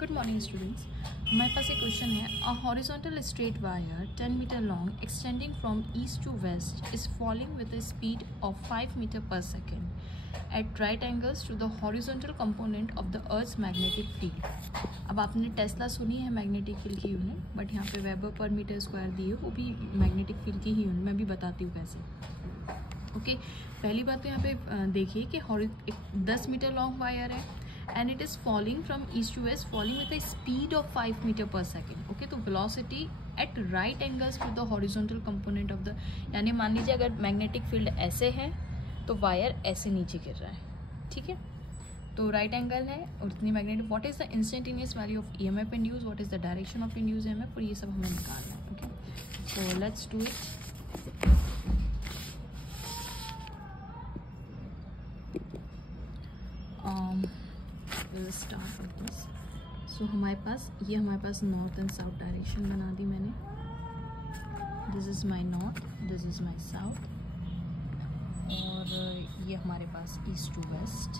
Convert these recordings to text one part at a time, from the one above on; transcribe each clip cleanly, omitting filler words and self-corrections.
Good morning students. हमारे पास एक question है। A horizontal straight wire 10 metre long extending from east to west is falling with a speed of 5 metre per second at right angles to the horizontal component of the earth's magnetic field. अब आपने tesla सुनी है magnetic field की unit, but यहाँ पे weber per metre square दी है, वो भी मैग्नेटिक फील्ड की ही यूनिट। मैं भी बताती हूँ कैसे। ओके, पहली बात तो यहाँ पे देखिए कि 10 मीटर लॉन्ग वायर है and it is falling from east to west, falling with a speed of 5 meter per second. Okay, तो velocity at right angles to the horizontal component of the, यानी मान लीजिए अगर मैग्नेटिक फील्ड ऐसे है तो wire ऐसे नीचे गिर रहा है, ठीक है। तो राइट एंगल है और इतनी magnetic, what is the instantaneous value of EMF induce, what is the direction of induce EMF, और ये सब हमें निकालना है। Okay, so let's do it. Start with this. So हमारे पास नॉर्थ एंड साउथ डायरेक्शन बना दी मैंने। This is my north, this is my south, और ये हमारे पास east to west,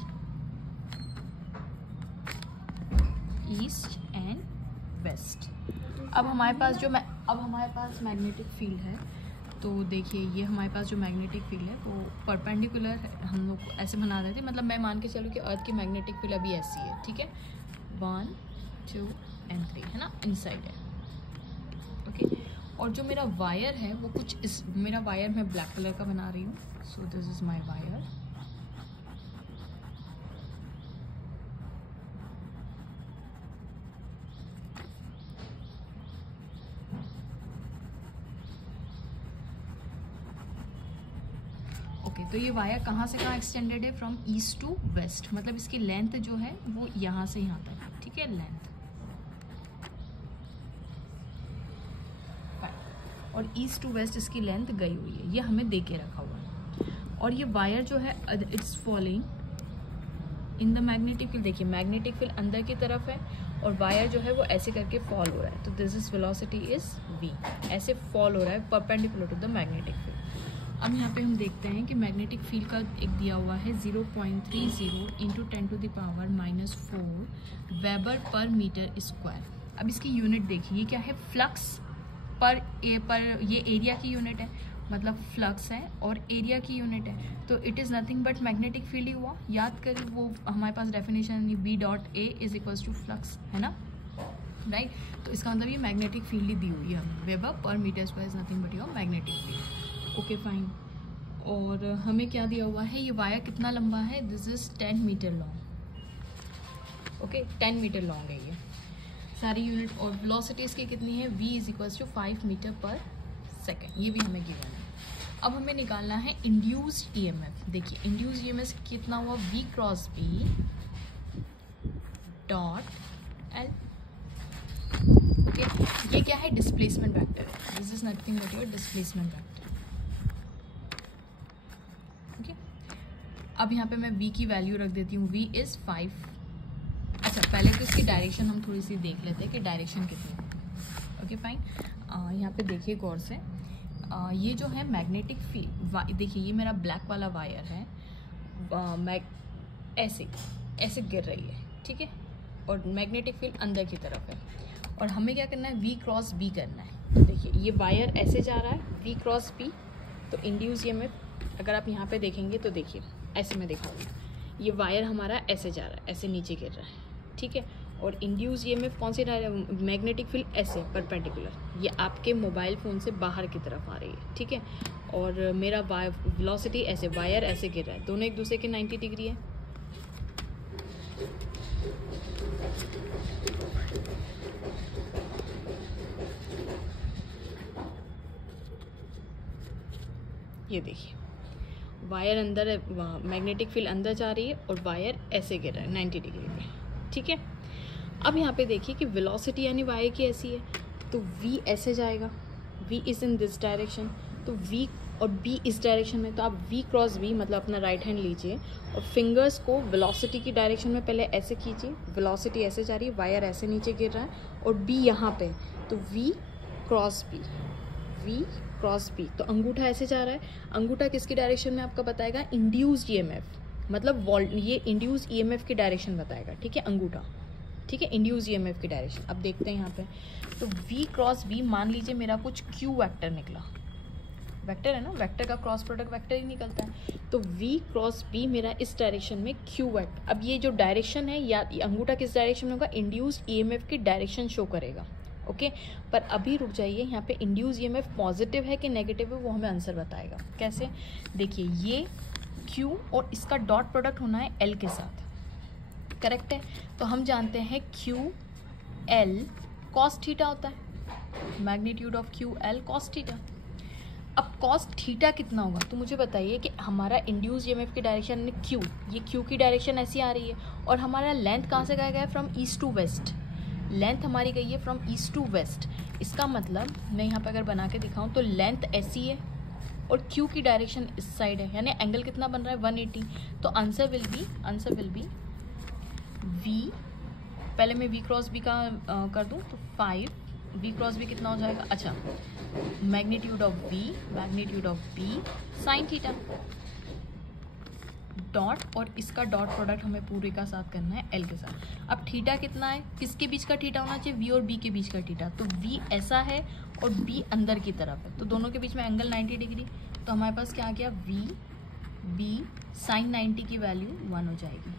east and west. अब हमारे पास मैग्नेटिक फील्ड है, तो देखिए ये हमारे पास जो मैग्नेटिक फील्ड है वो परपेंडिकुलर है। हम लोग ऐसे बना रहे थे, मतलब मैं मान के चलूँ कि अर्थ की मैग्नेटिक फील्ड अभी ऐसी है, ठीक है। 1 2 and 3 है ना, इनसाइड है। ओके, और जो मेरा वायर है वो कुछ मेरा वायर मैं ब्लैक कलर का बना रही हूँ। So this is my wire. Okay, तो ये वायर कहाँ से कहाँ एक्सटेंडेड है? फ्रॉम ईस्ट टू वेस्ट, मतलब इसकी लेंथ जो है वो यहाँ से यहाँ तक है, ठीक है, लेंथ। और ईस्ट टू वेस्ट इसकी लेंथ गई हुई है, ये हमें दे के रखा हुआ है। और ये वायर जो है it's falling in the magnetic field. देखिए मैग्नेटिक फील्ड अंदर की तरफ है और वायर जो है वो ऐसे करके फॉल हो रहा है, तो this is velocity is v, ऐसे फॉल हो रहा है perpendicular to the magnetic field. अब यहाँ पे हम देखते हैं कि मैग्नेटिक फील्ड का एक दिया हुआ है 0.30 × 10⁻⁴ वेबर पर मीटर स्क्वायर। अब इसकी यूनिट देखिए, ये क्या है? फ्लक्स पर ये एरिया की यूनिट है, मतलब फ्लक्स है और एरिया की यूनिट है, तो it is nothing but magnetic field ही हुआ। याद करें वो हमारे पास definition B.A is equals to flux है ना, राइट। तो इसका मतलब ये मैग्नेटिक फील्ड ही दी हुई है हमें। Weber per metre square is nothing but your magnetic field. Okay fine. और हमें क्या दिया हुआ है? ये वायर कितना लंबा है? This is 10 metre long. Okay, 10 metre long है ये सारी यूनिट। और वेलोसिटी इसकी कितनी है? v is equals to 5 metre per second, ये भी हमें गिवन है। अब हमें निकालना है इंड्यूस्ड ईएमएफ। देखिए इंड्यूस्ड ईएमएफ कितना हुआ? v cross b dot l। Okay, ये क्या है? Displacement vector. This is nothing but your displacement vector. Okay, अब यहाँ पे मैं v की वैल्यू रख देती हूँ, v इज 5। अच्छा, पहले तो इसकी डायरेक्शन हम थोड़ी सी देख लेते हैं कि डायरेक्शन कितनी है। Okay fine. यहाँ पे देखिए गौर से, ये जो है मैग्नेटिक फील्ड, देखिए ये मेरा ब्लैक वाला वायर है, ऐसे गिर रही है, ठीक है, और मैग्नेटिक फील्ड अंदर की तरफ है। और हमें क्या करना है? v क्रॉस b करना है। तो देखिए ये वायर ऐसे जा रहा है, v क्रॉस b, तो इंड्यूस ईएमएफ अगर आप यहाँ पे देखेंगे तो देखिए ऐसे मैं दिखाऊंगी, ये वायर हमारा ऐसे जा रहा है, ऐसे नीचे गिर रहा है, ठीक है। और इंड्यूस ईएमएफ कौन सी? मैग्नेटिक फील्ड ऐसे परपेंडिकुलर, ये आपके मोबाइल फ़ोन से बाहर की तरफ आ रही है, ठीक है। और मेरा वेलोसिटी ऐसे, वायर ऐसे गिर रहा है, दोनों एक दूसरे के 90 डिग्री है। ये देखिए वायर अंदर है, मैग्नेटिक फील्ड अंदर जा रही है और वायर ऐसे गिर रहा है 90 डिग्री में, ठीक है। अब यहाँ पे देखिए कि वेलोसिटी यानी वायर की ऐसी है, तो v ऐसे जाएगा, v is in this direction, तो v और b इस डायरेक्शन में, तो आप v क्रॉस b मतलब अपना राइट हैंड लीजिए और फिंगर्स को वेलोसिटी की डायरेक्शन में पहले ऐसे कीजिए, वेलोसिटी ऐसे जा रही है, वायर ऐसे नीचे गिर रहा है और b यहाँ पे, तो v क्रॉस b, तो अंगूठा ऐसे जा रहा है। अंगूठा किसकी डायरेक्शन में आपका बताएगा? इंड्यूस्ड ईएमएफ, मतलब ये इंड्यूस ईएमएफ की डायरेक्शन बताएगा, ठीक है, अंगूठा। ठीक है, इंड्यूस ईएमएफ की डायरेक्शन। अब देखते हैं यहाँ पे, तो V क्रॉस B, मान लीजिए मेरा कुछ Q वेक्टर निकला, वेक्टर है ना, वेक्टर का क्रॉस प्रोडक्ट वेक्टर ही निकलता है, तो V क्रॉस B मेरा इस डायरेक्शन में Q वेक्टर। अब ये जो डायरेक्शन है, या अंगूठा किस डायरेक्शन में होगा, इंड्यूस्ड ईएमएफ की डायरेक्शन शो करेगा। ओके, पर अभी रुक जाइए, यहाँ पे इंड्यूस ईएमएफ पॉजिटिव है कि नेगेटिव है वो हमें आंसर बताएगा। कैसे, देखिए ये Q और इसका डॉट प्रोडक्ट होना है L के साथ, करेक्ट है। तो हम जानते हैं Q L कॉस थीटा होता है, magnitude of Q L cos theta. अब कॉस थीटा कितना होगा, तो मुझे बताइए कि हमारा इंड्यूस ईएमएफ की डायरेक्शन में Q, ये Q की डायरेक्शन ऐसी आ रही है, और हमारा लेंथ कहाँ से गया है, from east to west. Length हमारी गई है फ्रॉम ईस्ट टू वेस्ट। इसका मतलब मैं यहाँ पे अगर बना के दिखाऊँ तो लेंथ ऐसी है और Q की डायरेक्शन इस साइड है, यानी एंगल कितना बन रहा है, 180। तो आंसर विल बी V, पहले मैं V क्रॉस B का कर दूँ तो 5, V क्रॉस B कितना हो जाएगा, अच्छा magnitude of B sine theta, dot और इसका डॉट प्रोडक्ट हमें पूरे का साथ करना है L के साथ। अब थीटा कितना है, किसके बीच का थीटा होना चाहिए, V और B के बीच का थीटा, तो V ऐसा है और B अंदर की तरफ है, तो दोनों के बीच में एंगल 90 डिग्री। तो हमारे पास क्या आ गया, V साइन 90 की वैल्यू 1 हो जाएगी,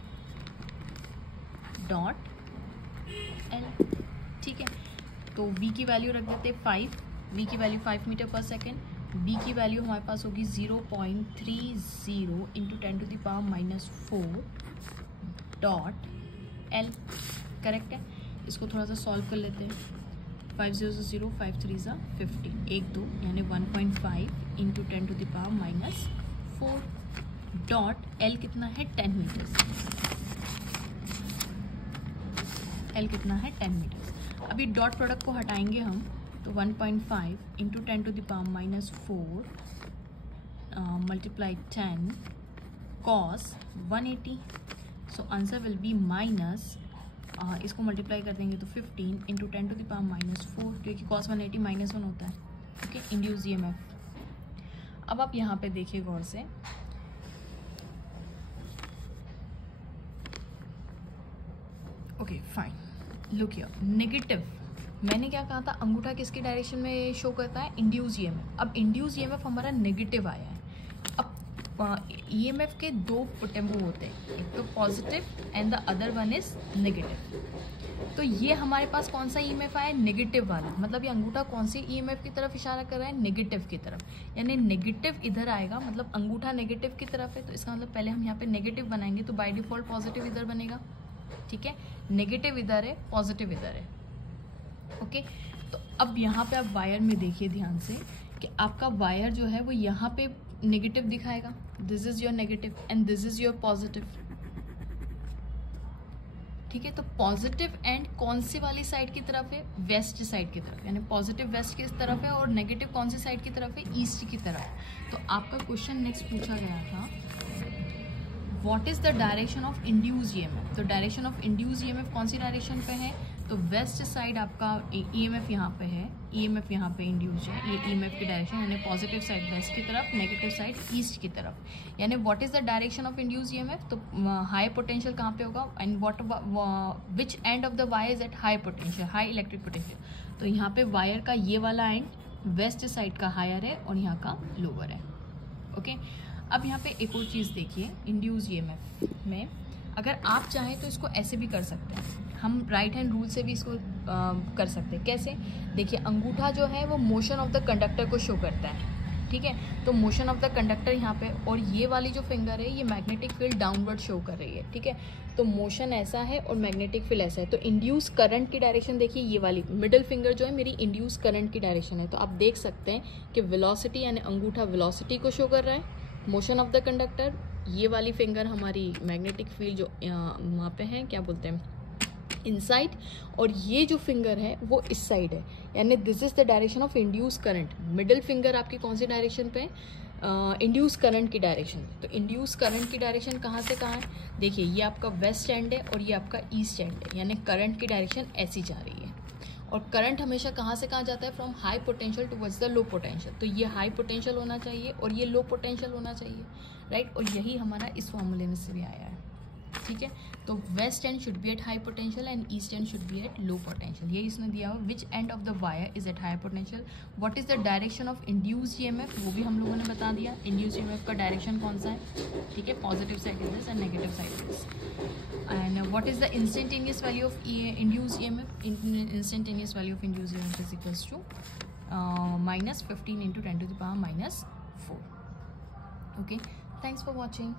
डॉट L। ठीक है, तो V की वैल्यू रख देते 5, V की value 5 metre per second, B की वैल्यू हमारे पास होगी 0.30 इंटू 10⁻⁻4 डॉट L, करेक्ट है। इसको थोड़ा सा सॉल्व कर लेते हैं, 5 0 0, 5 3 15, 1 2 यानी 1.5 इंटू 10⁻⁻4 डॉट L कितना है, 10 मीटर्स। L कितना है, 10 मीटर्स। अभी डॉट प्रोडक्ट को हटाएंगे हम, तो 1.5 into 10⁻⁻4 multiply 10 cos 180। So answer will be minus, इसको मल्टीप्लाई कर देंगे तो 15 इंटू 10⁻⁻4, क्योंकि कॉस 180 -1 होता है। Okay, induce EMF. अब आप यहाँ पे देखिए गौर से, okay fine, look here, negative, मैंने क्या कहा था, अंगूठा किसकी डायरेक्शन में शो करता है, इंड्यूस ईएमएफ। अब इंड्यूस ईएमएफ हमारा नेगेटिव आया है। अब ईएमएफ के दो टेम्पो होते हैं, एक तो positive and the other one is negative. तो ये हमारे पास कौन सा ईएमएफ आया, नेगेटिव वाला, मतलब ये अंगूठा कौन सी ईएमएफ की तरफ इशारा कर रहा है, नेगेटिव की तरफ, यानी नेगेटिव इधर आएगा, मतलब अंगूठा नेगेटिव की तरफ है, तो इसका मतलब पहले हम यहाँ पे नेगेटिव बनाएंगे, तो बाय डिफॉल्ट पॉजिटिव इधर बनेगा। ठीक है, नेगेटिव इधर है, पॉजिटिव इधर है। ओके, तो अब यहाँ पे आप वायर में देखिए ध्यान से कि आपका वायर जो है वो यहाँ पे नेगेटिव दिखाएगा, this is your negative and this is your positive. ठीक है, तो पॉजिटिव एंड कौन सी वाली साइड की तरफ है, वेस्ट साइड की तरफ, यानी पॉजिटिव वेस्ट की तरफ है और नेगेटिव कौन सी साइड की तरफ है, ईस्ट की तरफ। तो आपका क्वेश्चन नेक्स्ट पूछा गया था, what is the direction of induce EMF. तो डायरेक्शन ऑफ इंड्यूस ईएमएफ कौन सी डायरेक्शन पे है, तो वेस्ट साइड आपका ईएमएफ यहाँ पे है, ईएमएफ यहाँ पे इंड्यूस है, ये ईएमएफ की डायरेक्शन, यानी पॉजिटिव साइड वेस्ट की तरफ, नेगेटिव साइड ईस्ट की तरफ। यानी what is the direction of induce EMF, तो हाई पोटेंशियल कहाँ पे होगा, and what which end of the wire is at high potential, high electric potential. तो यहाँ पे वायर का ये वाला एंड वेस्ट साइड का हायर है और यहाँ का लोअर है। ओके, अब यहाँ पे एक और चीज़ देखिए, इंड्यूस ईएमएफ में अगर आप चाहें तो इसको ऐसे भी कर सकते हैं, हम राइट हैंड रूल से भी इसको कर सकते हैं। कैसे, देखिए अंगूठा जो है वो मोशन ऑफ द कंडक्टर को शो करता है। ठीक है, तो मोशन ऑफ द कंडक्टर यहाँ पे, और ये वाली जो फिंगर है ये मैग्नेटिक फील्ड डाउनवर्ड शो कर रही है। ठीक है, तो मोशन ऐसा है और मैग्नेटिक फील्ड ऐसा है। तो इंड्यूस करंट की डायरेक्शन देखिए, ये वाली मिडिल फिंगर जो है मेरी इंड्यूस करंट की डायरेक्शन है। तो आप देख सकते हैं कि वेलोसिटी यानी अंगूठा वेलोसिटी को शो कर रहा है, मोशन ऑफ द कंडक्टर, ये वाली फिंगर हमारी मैग्नेटिक फील्ड जो वहाँ पे है, क्या बोलते हैं, इनसाइड, और ये जो फिंगर है वो इस साइड है, यानी this is the direction of induce current. Middle finger आपकी कौन सी डायरेक्शन पे, इंड्यूस करंट की डायरेक्शन। तो इंड्यूस करंट की डायरेक्शन कहाँ से कहाँ है, देखिए ये आपका वेस्ट एंड है और ये आपका ईस्ट एंड है, यानी करंट की डायरेक्शन ऐसी जा रही है। और करंट हमेशा कहाँ से कहाँ जाता है, from high potential towards the low potential. तो ये हाई पोटेंशियल होना चाहिए और ये लो पोटेंशियल होना चाहिए, राइट। और यही हमारा इस फॉर्मूले में से भी आया है। ठीक है। तो west end should be at high potential and east end should be at low potential, ये इसने दिया हुआ। Which end of the wire is at high potential, what is the direction of induced EMF, वो भी हम लोगों ने बता दिया। इंड्यूस्ड ईएमएफ का डायरेक्शन कौन सा है, ठीक है, positive side is this and negative side is this. And what is the instantaneous value of induced EMF, instantaneous value of induced EMF is equals to -15 × 10⁻⁴. Okay, thanks for watching.